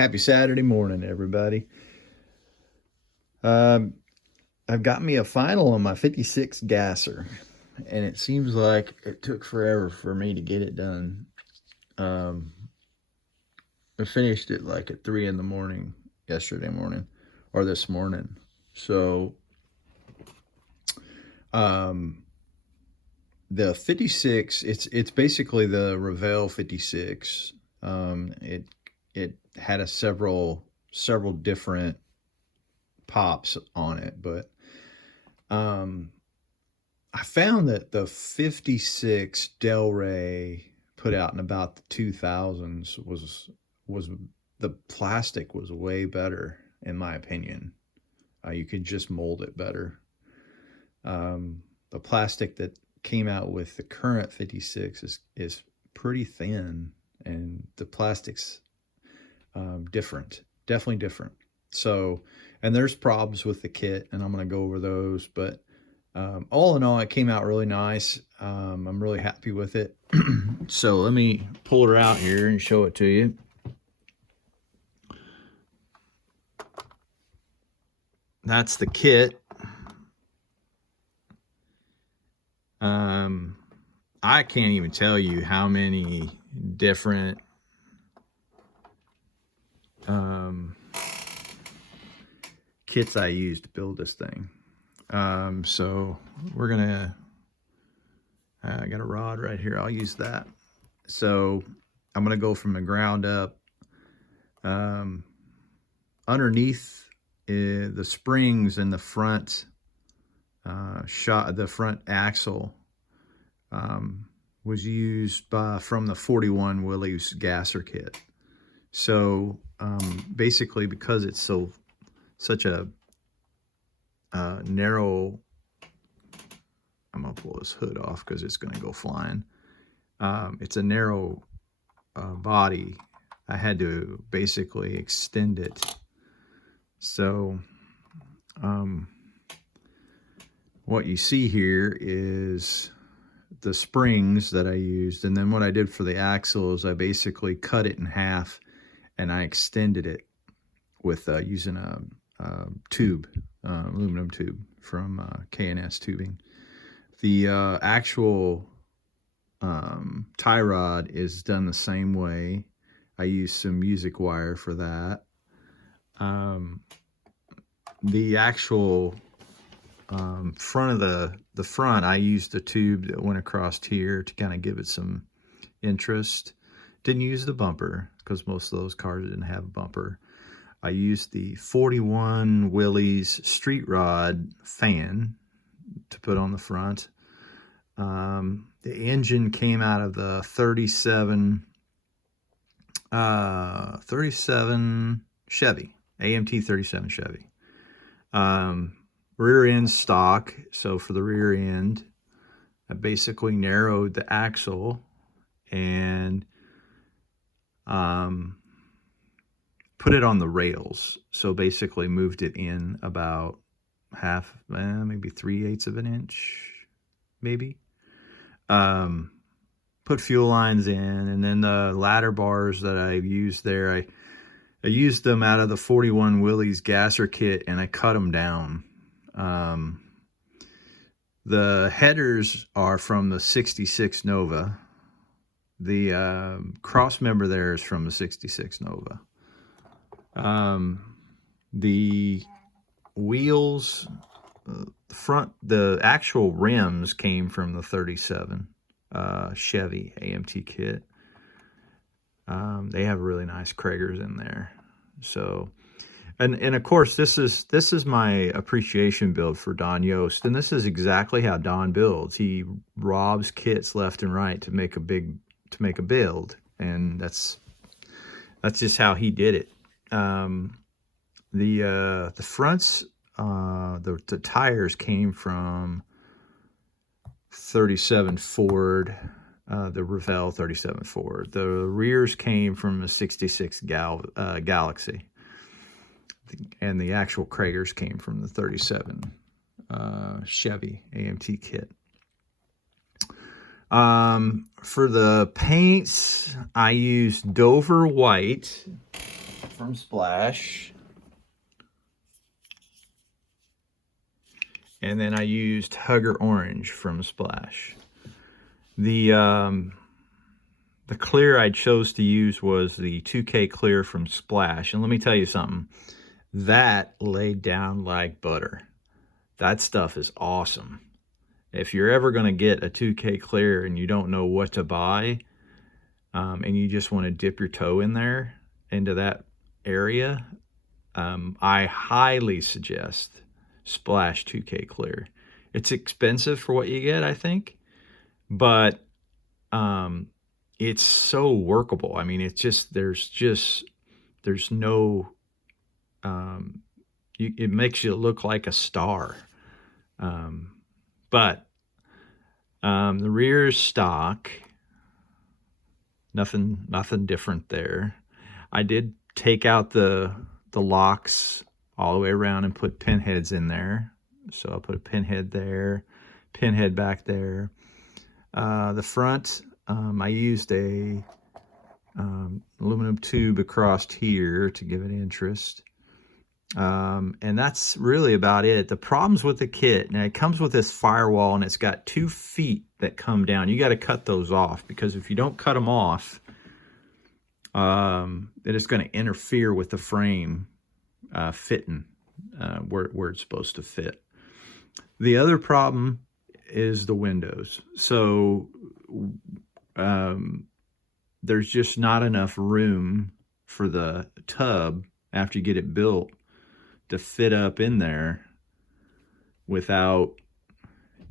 Happy Saturday morning, everybody. I've got me a final on my 56 gasser, and it seems like it took forever for me to get it done. Um, I finished it like at 3 in the morning yesterday morning, or this morning. So, um, the 56, it's basically the Revell 56. It had several different pops on it, but um, I found that the 56 Del Rey put out in about the 2000s was the plastic was way better in my opinion. You could just mold it better. The plastic that came out with the current 56 is pretty thin, and the plastic's different, definitely different. So, and there's problems with the kit, and I'm going to go over those. But all in all, it came out really nice. I'm really happy with it. So let me pull her out here and show it to you. That's the kit. I can't even tell you how many different kits I used to build this thing. So we're gonna, I got a rod right here. I'll use that. So I'm gonna go from the ground up. Underneath the springs in the front the front axle was used from the 41 Willys gasser kit. So basically, because it's such a narrow, I'm gonna pull this hood off because it's gonna go flying. It's a narrow body. I had to basically extend it. So what you see here is the springs that I used, and then what I did for the axle is I basically cut it in half and I extended it with using a tube, aluminum tube from K&S tubing. The actual tie rod is done the same way. I used some music wire for that. The actual front of the front, I used a tube that went across here to kind of give it some interest. Didn't use the bumper because most of those cars didn't have a bumper. I used the 41 Willys street rod fan to put on the front. The engine came out of the 37 Chevy, AMT 37 Chevy. Rear end stock. So for the rear end, I basically narrowed the axle and put it on the rails. So basically moved it in about half, maybe 3/8 of an inch, maybe. Put fuel lines in, and then the ladder bars that I used there, I used them out of the 41 Willys gasser kit, and I cut them down. The headers are from the 66 Nova. The cross member there is from the 66 Nova. The wheels, the actual rims came from the 37 Chevy AMT kit. They have really nice Kragers in there. So, and of course, this is my appreciation build for Donn Yost, and this is exactly how Donn builds. He robs kits left and right to make a build, and that's just how he did it. The fronts, the tires came from 37 Ford, the Revell 37 Ford. The rears came from a 66 Galaxy, and the actual Kragers came from the 37 Chevy AMT kit. For the paints, I used Dover White from Splash. And then I used Hugger Orange from Splash. The clear I chose to use was the 2K clear from Splash. And let me tell you something. That laid down like butter. That stuff is awesome. If you're ever going to get a 2K clear and you don't know what to buy, and you just want to dip your toe in there into that area, I highly suggest Splash 2K clear. It's expensive for what you get, I think, but it's so workable. I mean, it's just there's no it makes you look like a star. But the rear is stock. Nothing different there. I did take out the locks all the way around and put pin heads in there. So I'll put a pin head there, pin head back there. The front, I used a aluminum tube across here to give it interest. And that's really about it. The problems with the kit, now it comes with this firewall and it's got 2 feet that come down. You got to cut those off, because if you don't cut them off, it is going to interfere with the frame fitting where it's supposed to fit. The other problem is the windows. So there's just not enough room for the tub after you get it built to fit up in there without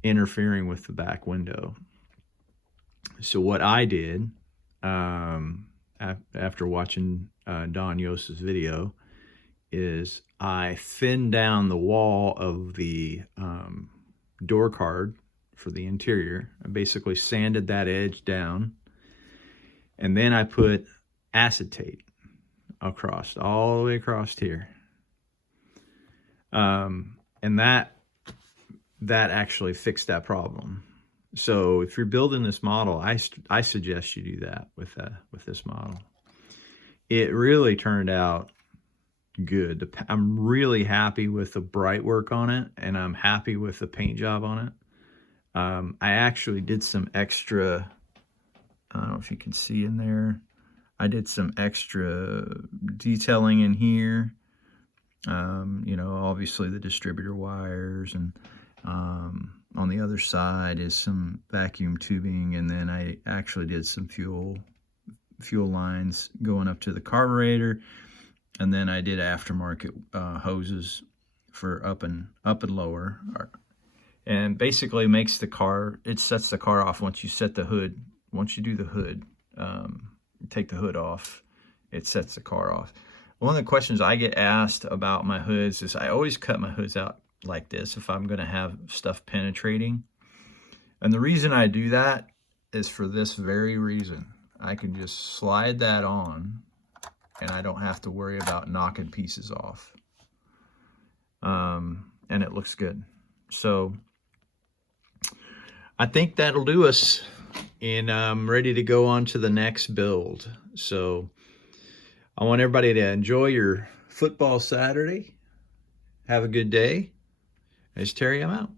interfering with the back window. So what I did after watching Donn Yost's video is I thinned down the wall of the door card for the interior. I basically sanded that edge down, and then I put acetate across, all the way across here. And that actually fixed that problem. So if you're building this model, I suggest you do that with this model. It really turned out good. I'm really happy with the bright work on it, and I'm happy with the paint job on it. I actually did some extra, I don't know if you can see in there, I did some extra detailing in here. You know, obviously the distributor wires, and on the other side is some vacuum tubing, and then I actually did some fuel lines going up to the carburetor, and then I did aftermarket hoses for up and lower, and basically makes the car, it sets the car off once you set the hood. Once you do the hood, take the hood off, it sets the car off. One of the questions I get asked about my hoods is I always cut my hoods out like this if I'm going to have stuff penetrating. And the reason I do that is for this very reason. I can just slide that on and I don't have to worry about knocking pieces off. And it looks good. So I think that'll do us. And I'm ready to go on to the next build. So I want everybody to enjoy your football Saturday. Have a good day. As Terry, I'm out.